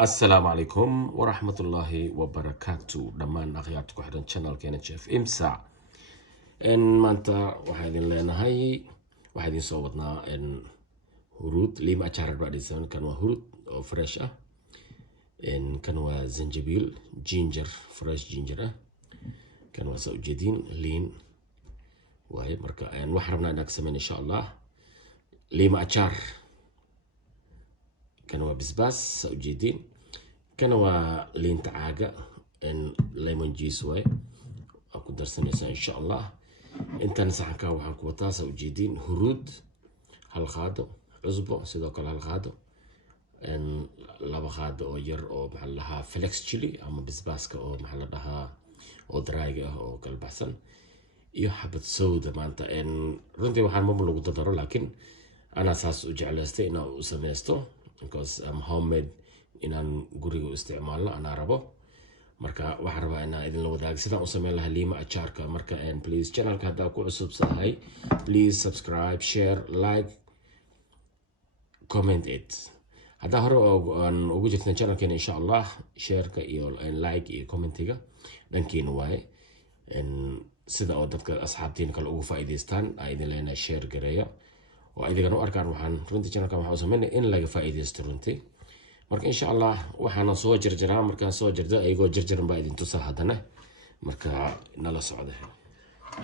السلام عليكم ورحمة الله وبركاته دمان أخيات كحرن channel كان شيف إمسا إن ما أنت واحدين لنا هاي واحدين صوتنا إن هرود لما أشعر بعد الزمن كانوا هرود أو فريش إن كانوا زنجبيل جينجر فريش جينجر كانوا سوجدين لين وهي مركا إن وحرمنا نقسمين إن شاء الله لما أشعر كانوا بسباس سوجدين كانوا لين تعاقة إن ليمون جيس واي أكو درسنا إن شاء الله أنت نسحكا وحنكو تاسا وجدين هرود هالخادو عزبو سيدو كلا هالخادو إن لابا خادو أو ير أو محلها فليكس تشيلي أما بسباسكا أو محلها أو درايقة أو كالبحسن iyo xabad sowda maanta runtii waxaan ma lagu dardaro laakiin ana saas u jeclaystay inaan u samaysto because I'm homemade inaan guriga u isticmaalno ana rabo marka waxaan rabaa inaan idin la wadaago sidaan u sameyn lahaa liima achaarka marka please channelka haddaa ku cusub tahay please subscribe share like comment it haddaa hore aan ugu jirtan channelkeena insha allah shareka iyo like iyo commentiga dhankiina waaye sida oo dadka asxaabtiin kale ugu faa'iideystaan ay idin leena share gareeyo oo idigan u arkaan waxaan runtii channelka waxa uu sameeyay in laga faa'iideysto runtii marka insha Allah waxaan soo jarjaraa markaan soo jardo ayagoo jarjaran baa idin tusaa hadana marka nala socdo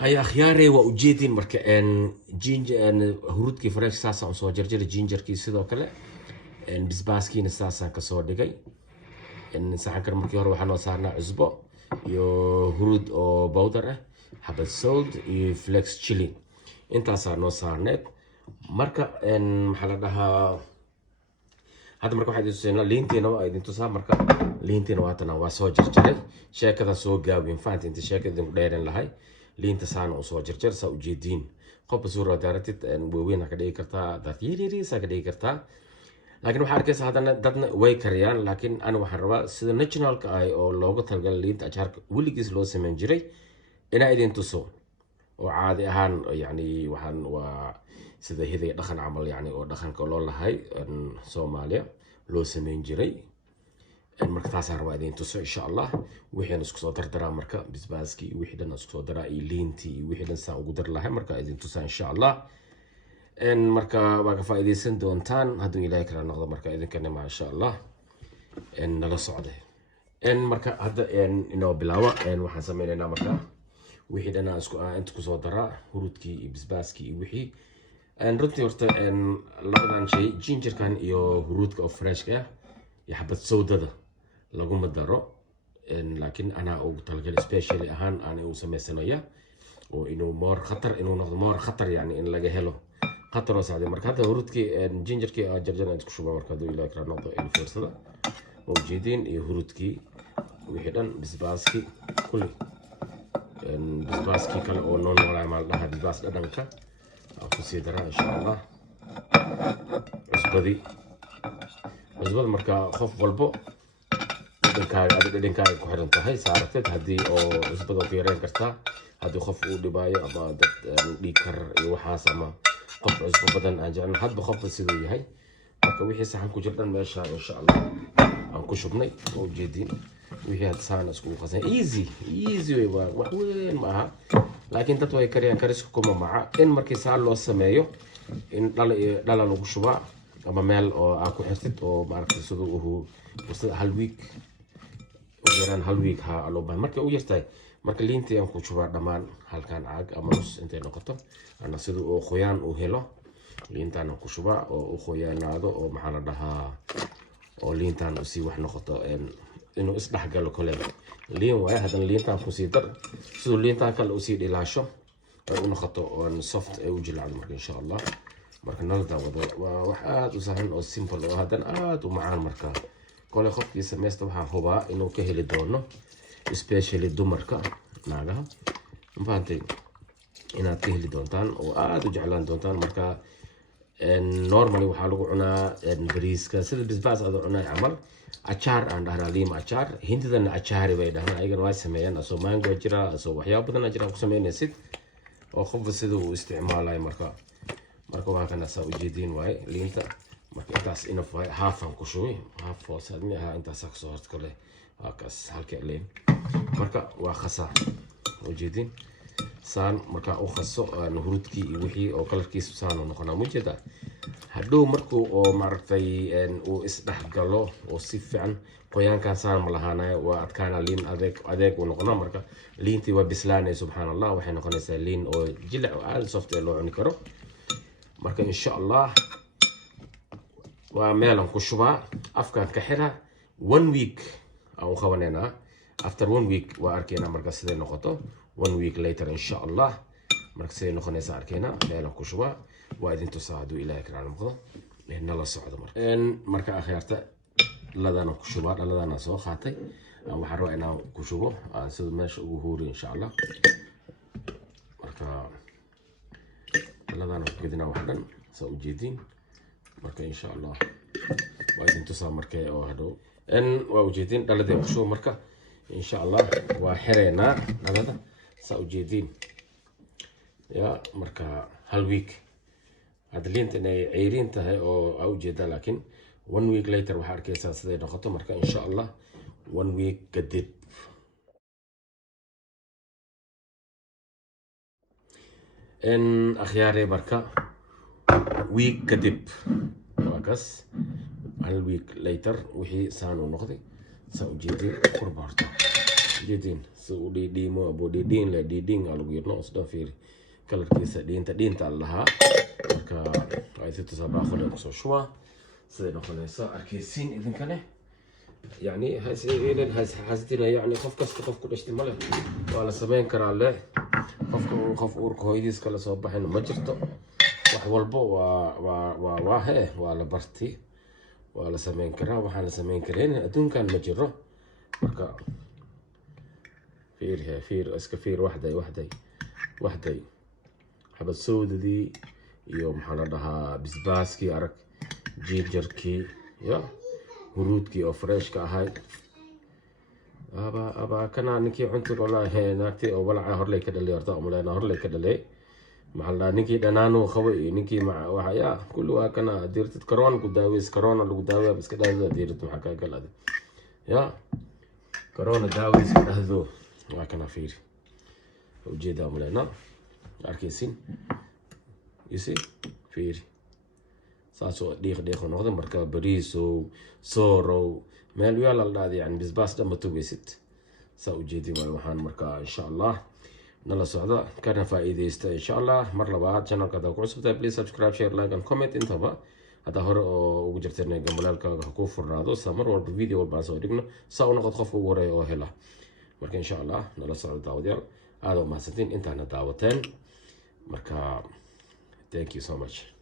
hay akhyaarey waa ujeedin marka ginger hurudkii fresh saasa soo jarjaray gingerkii sidoo kale bisbaaskiina saasa ka soo dhigay saxankan markii hore waxaan saarnaa cusbo iyo hurud oo powder ah حبة سولد فليكس تشيلي انت صار نو صارنت marka maxaladaha hada marka waxa idin liinteena waa idin tusaa marka liinteena waatana waa soo jarjaray sheekada soo gaabin faanti inta sheekada ku dheeran lahay liinta saana soo jarjar sa u jeedin qof suura daaratid weeyna ka dhigi kartaa dad yiri sa ka dhigi kartaa laakiin waxa arkaysa hadana dadna way kariyaan laakiin ana waxaan rabaa sida naturalka ay oo loogu talgalay liinta achaarka wiligiis loo sameyn jiray ina idin tuso oo caadi ahaan yani waxaan waa sida hiday dhaqan camal yani oo dhaqanka loo lahay Soomaaliya loo sameyn jiray marka taas aan rabaa idin tuso insha Allah wixii isku soo dardaraa marka bisbaaski wixii dhan isku soo daraa liinti wixii dhan saan ugu dar lahay marka idin tuso insha Allah marka waa ka faa'iideysan doontaan hadduu Ilaahay kala noqdo marka idinkana ma sha Allah nala socday marka hadda inoo bilaawa waxaan sameynaynaa marka wixii dhan isku inta ku soo daraa hurudkii iyo bisbaaski wixii runtii horta labadan shay gingerkan iyo hurudka oo freshka iyo xabad sowdada lagu madaro laakiin ana ugu talgal especially ahaan aan u sameysanayaa oo inuu moor khatar inuu noqdo moor khatar yani in laga helo khatar oo saade marka hadda hurudkii gingerkii jarjarna isku shuba marka haduu Ilaahay kala noqdo fiirsada oo jeedin iyo hurudkii wixii dhan bisbaaski kulli bisbaaski kale oo noon walaal maal dhaha bisbaas dhadhanka ku sii daraa insha Allah cusbada marka qof walbo dhadhankaaga ku xiran tahay saartad haddii oo cusbada ku yareen kartaa haddii qof uu dhibaayo ama dad dhiig kar iyo waxaas ama qof cusbo badan aan jeclan hadba qofba siduu yahay marka wixii saxan ku jirdan meesha insha Allah aan ku shubnay oo jeedin wixii had saan isku qasan easy way wax weyn ma aha laakiin dad way kariyaan karisku kuma maca in markii saan loo sameeyo in dhala lagu shubaa ama meel oo aan ku xirtid oo maaragtay sidoo uu fursad hal week hal week ha loo baahan markay u yartahay marka liintii aan ku shubaa dhamaan halkan caag ama nus intay noqoto ana sidoo oo qoyaan u helo liintaan ku shubaa oo qoyaanaado oo maxaa la dhahaa oo liintaan u sii wax noqoto inuu isdhaxgalo kale liin way hadan liintaan ku sii dar sidoo liintaan kale u sii dhilaasho oo u noqoto oo soft ay u jilcado marka insha Allah marka nalda wada wax aad u sahlan oo simple oo hadan aad u macaan marka kole qofkii sameeysta waxa hubaa inuu ka heli doono especially dumarka naagaha mafaantay inaad ka heli doontaan oo aad u jeclaan doontaan marka normally waxa lagu cunaa bariiska sida bisbaas aad cunaa amal achaar aan dhahnaa liima achaar hindidana achaari bay dhahnaa ayagana waa sameeyaan asoo mango jira asoo waxyaabo badan jira ku sameynaysid oo qofba sida uu isticmaalay marka waa kana saa u jeedin waay liinta marka intaas enough way half aan ku shubay half oo sadmi ah intaas ka soo horta kale halkaas halka leen marka waa khasa ujeedin saan marka u khaso aan hurudkii iyo wixii oo kalarkiisu saan u noqonaa mujeda hadhow markuu oo maartay uu isdhaxgalo oo si fiican qoyaankan saan ma lahaanay waa adkaana liin adeeg uu noqonaa marka liintii waa bislaanay subhanallah waxay noqonaysaa liin oo jilc oo aad soft loo cuni karo marka insha Allah waa meelan ku shubaa afkaan ka xira 1 week aan qabanayna after 1 week waa arkayna marka sidee noqoto 1 week later insha Allah marka sidee noqonaysa arkayna meelan ku shubaa waa idin tusaado ilaahay karaan noqdo nala socdo marka akhiirta ladana ku shubaa ladana soo qaatay waxaan rabaa inaan ku shubo sida meesha ugu hoori insha Allah marka ladana ku gedina wax dhan soo ujeedin marka insha Allah waa idin tusaa markay oo hadhow waa ujeedin dhaladii ku shubo marka insha Allah waa xireena dhalada soo ujeedin ya marka hal week adliinta inay ceyriin tahay oo ujeeda laakiin 1 week later waxa arkaysaa sidee noqoto marka insha Allah 1 week kadib akhyaare marka week kadib waakas hal week later wixii saan u noqday soo ujeedin qurbaarta ujeedin soo dhiimo abo dhiin la dhiin lagu yirno isda fiir kalarkiisa dhiinta lahaa marka ay si sabaa khole soo shuwa sidee noqonaysa arkaysiin idinkana يعني حاسدين يعني قف كست قف كل اشتي ماله ولا سبين كرا له قف أورك هيديس كلا صباح إنه ما جرته وحولبو و هه ولا برتي ولا سبين كرا وحنا سبين كرين أدون كان مجرة مركا فير اسكفير وحدة حب السود دي يوم حنادها بسباسكي أرك جينجركي يا هرودكي أو فريش كهاي أبا كان نكي عنتك والله هي ناكتي أو بلع هرلي كده اللي يرتاح ملانا هرلي كده ليه محلا نكي دنانو خوي نكي مع وحيا كله كان ديرت كورونا قداويس كورونا اللي قداويا بس كده هذا ديرت محكاي كلا ده يا كورونا داويس كده هذو وكان فير وجيدا ملانا أركيسين يسي فير ساسو ديق نقدر مركب بريسو صورو مال ويا الله يعني بس لما توبيست سو جدي والوحان مركا ان شاء الله نلا سعدا كان فائدة يست ان شاء الله مرة بعد channel كذا كورس بتاع بليز سبسكرايب شير لايك اند كومنت انت بقى هذا هو وجرتنا جنبنا كهكو فرادو سمر والفيديو والبعض صورنا سو نقد خف وراي او هلا مركا ان شاء الله نلا سعدا داوديال هذا ما سنتين انت انا دعوتين مركا thank you so much